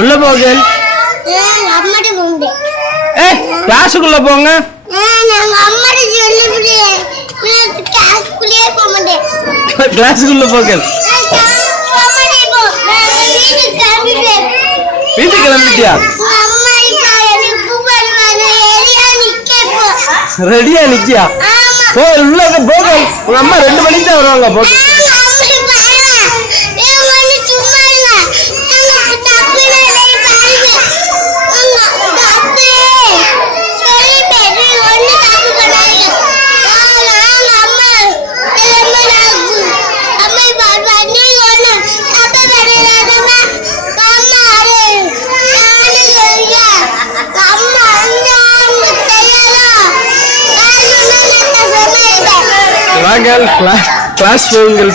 உள்ள போகல். கிளாஸுக்குள்ள போங்க. கிளாஸுக்குள்ள போகல். வீட்டுக்கு கிளம்பிட்டியா? ரெடியா நிக்கியா? போ உள்ள போகல். உங்க அம்மா 2 மணிக்கு தான் வருவாங்க. போகல். வாங்க கிளாஸ் போங்கள்.